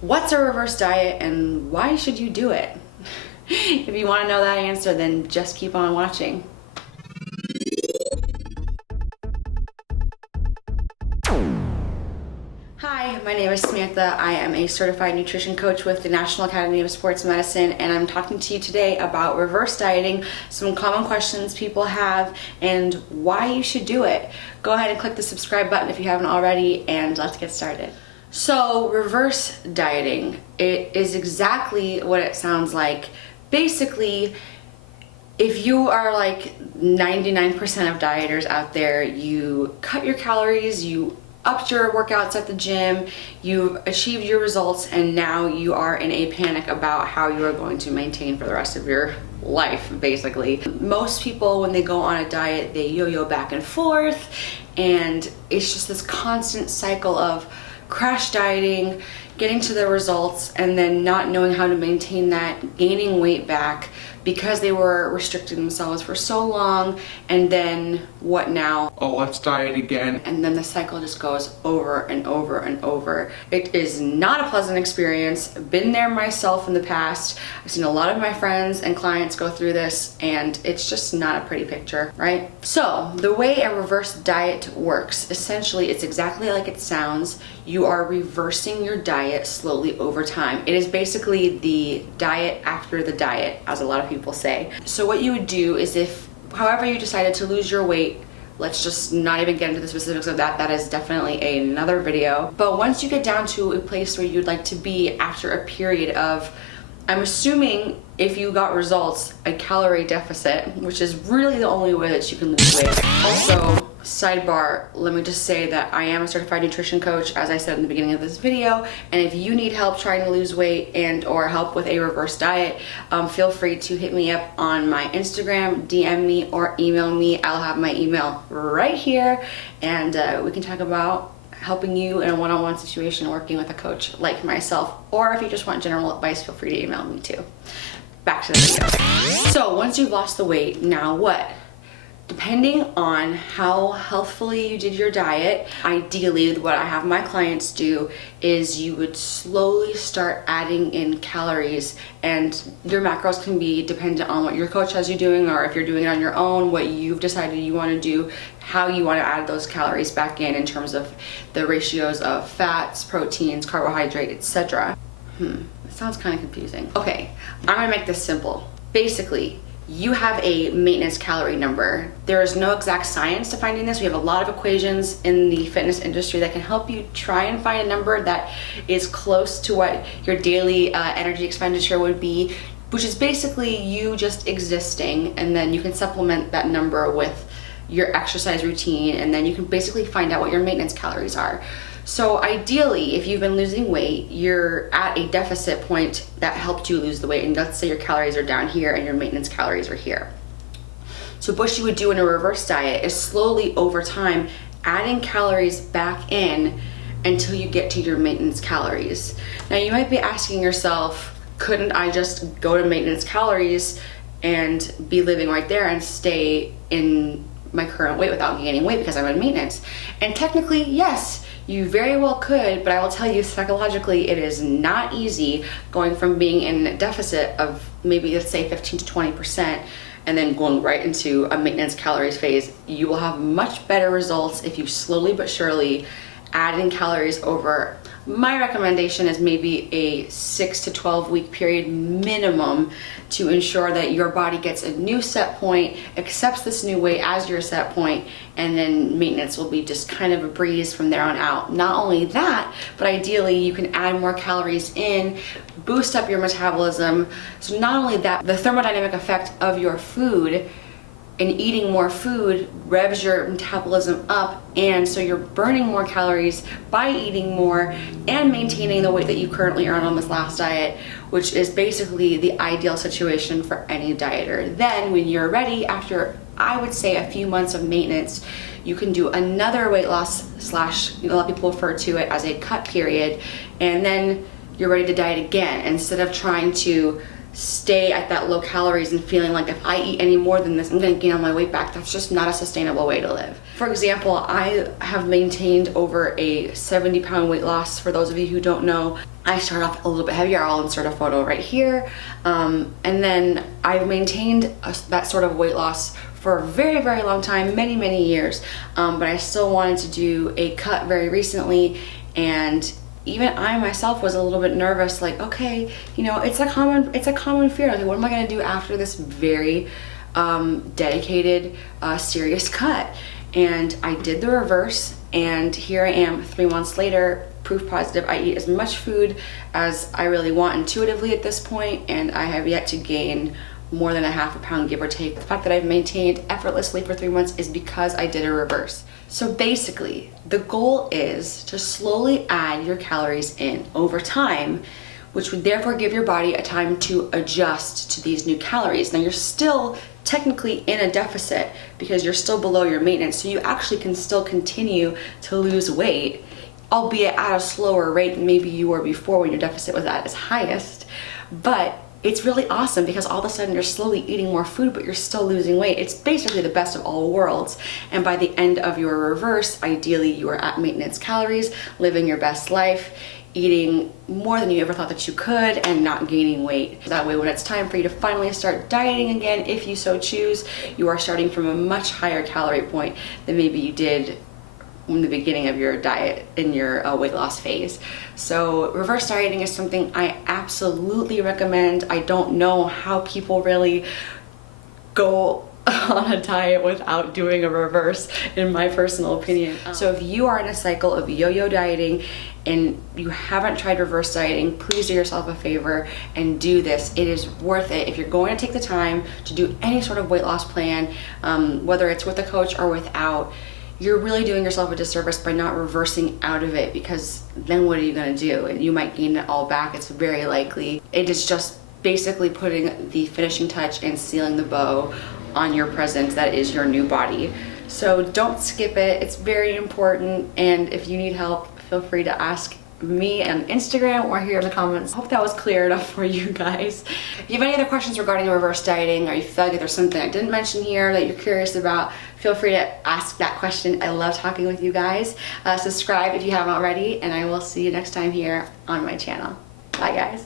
What's a reverse diet and why should you do it? If you want to know that answer, then just keep on watching. Hi, my name is Samantha. I am a certified nutrition coach with the National Academy of Sports Medicine, and I'm talking to you today about reverse dieting, some common questions people have, and why you should do it. Go ahead and click the subscribe button if you haven't already, and let's get started. So, reverse dieting, it is exactly what it sounds like. Basically, if you are like 99% of dieters out there, you cut your calories, you upped your workouts at the gym, you've achieved your results, and now you are in a panic about how you are going to maintain for the rest of your life, basically. Most people, when they go on a diet, they yo-yo back and forth, and it's just this constant cycle of crash dieting, getting to the results, and then not knowing how to maintain that, gaining weight back because they were restricting themselves for so long, and then what now? Oh, let's diet again. And then the cycle just goes over and over and over. It is not a pleasant experience. I've been there myself in the past. I've seen a lot of my friends and clients go through this, and it's just not a pretty picture, right? So the way a reverse diet works, essentially it's exactly like it sounds. You are reversing your diet slowly over time. It is basically the diet after the diet, as a lot of people say. So what you would do is, if however you decided to lose your weight, let's just not even get into the specifics of that. That is definitely another video. But once you get down to a place where you'd like to be after a period of, I'm assuming if you got results, a calorie deficit, which is really the only way that you can lose weight. Also, sidebar, let me just say that I am a certified nutrition coach, as I said in the beginning of this video, and if you need help trying to lose weight and or help with a reverse diet, feel free to hit me up on my Instagram, DM me, or email me. I'll have my email right here, and we can talk about helping you in a one-on-one situation working with a coach like myself, or if you just want general advice, feel free to email me too. Back to the video. So once you've lost the weight, now what? Depending on how healthfully you did your diet, ideally what I have my clients do is you would slowly start adding in calories, and your macros can be dependent on what your coach has you doing, or if you're doing it on your own, what you've decided you want to do, how you want to add those calories back in terms of the ratios of fats, proteins, carbohydrate, etc. It sounds kind of confusing. Okay, I'm gonna make this simple. Basically, you have a maintenance calorie number. There is no exact science to finding this. We have a lot of equations in the fitness industry that can help you try and find a number that is close to what your daily energy expenditure would be, which is basically you just existing, and then you can supplement that number with your exercise routine, and then you can basically find out what your maintenance calories are. So ideally, if you've been losing weight, you're at a deficit point that helped you lose the weight, and let's say your calories are down here and your maintenance calories are here. So what you would do in a reverse diet is slowly over time adding calories back in until you get to your maintenance calories. Now you might be asking yourself, couldn't I just go to maintenance calories and be living right there and stay in my current weight without gaining weight because I'm in maintenance? And technically, yes, you very well could, but I will tell you psychologically it is not easy going from being in a deficit of maybe, let's say, 15 to 20% and then going right into a maintenance calories phase. You will have much better results if you slowly but surely add in calories over. My recommendation is maybe a 6 to 12 week period minimum to ensure that your body gets a new set point, accepts this new weight as your set point, and then maintenance will be just kind of a breeze from there on out. Not only that, but ideally you can add more calories in, boost up your metabolism. So not only that, the thermodynamic effect of your food and eating more food revs your metabolism up, and so you're burning more calories by eating more and maintaining the weight that you currently are on this last diet, which is basically the ideal situation for any dieter. Then when you're ready, after I would say a few months of maintenance, you can do another weight loss slash, a lot of people refer to it as a cut period, and then you're ready to diet again. Instead of trying to stay at that low calories and feeling like if I eat any more than this, I'm gonna gain all my weight back. That's just not a sustainable way to live. For example, I have maintained over a 70-pound weight loss. For those of you who don't know, I start off a little bit heavier. I'll insert a photo right here. And then I've maintained that sort of weight loss for a very, very long time, many, many years. But I still wanted to do a cut very recently, and even I myself was a little bit nervous, like, okay, you know, it's a common fear. Like, what am I gonna do after this very dedicated, serious cut? And I did the reverse, and here I am 3 months later, proof positive. I eat as much food as I really want intuitively at this point, and I have yet to gain more than a half a pound, give or take. The fact that I've maintained effortlessly for 3 months is because I did a reverse. So basically, the goal is to slowly add your calories in over time, which would therefore give your body a time to adjust to these new calories. Now, you're still technically in a deficit because you're still below your maintenance, so you actually can still continue to lose weight, albeit at a slower rate than maybe you were before when your deficit was at its highest. But it's really awesome because all of a sudden you're slowly eating more food, but you're still losing weight. It's basically the best of all worlds. And by the end of your reverse, ideally you are at maintenance calories, living your best life, eating more than you ever thought that you could, and not gaining weight. That way, when it's time for you to finally start dieting again, if you so choose, you are starting from a much higher calorie point than maybe you did in the beginning of your diet in your weight loss phase. So reverse dieting is something I absolutely recommend. I don't know how people really go on a diet without doing a reverse, in my personal opinion. So if you are in a cycle of yo-yo dieting and you haven't tried reverse dieting, please do yourself a favor and do this. It is worth it. If you're going to take the time to do any sort of weight loss plan, whether it's with a coach or without, you're really doing yourself a disservice by not reversing out of it, because then what are you gonna do? And you might gain it all back. It's very likely. It is just basically putting the finishing touch and sealing the bow on your present that is your new body. So don't skip it. It's very important. And if you need help, feel free to ask me on Instagram or here in the comments. I hope that was clear enough for you guys. If you have any other questions regarding reverse dieting, or you feel like there's something I didn't mention here that you're curious about, feel free to ask that question. I love talking with you guys. Subscribe if you haven't already, and I will see you next time here on my channel. Bye guys.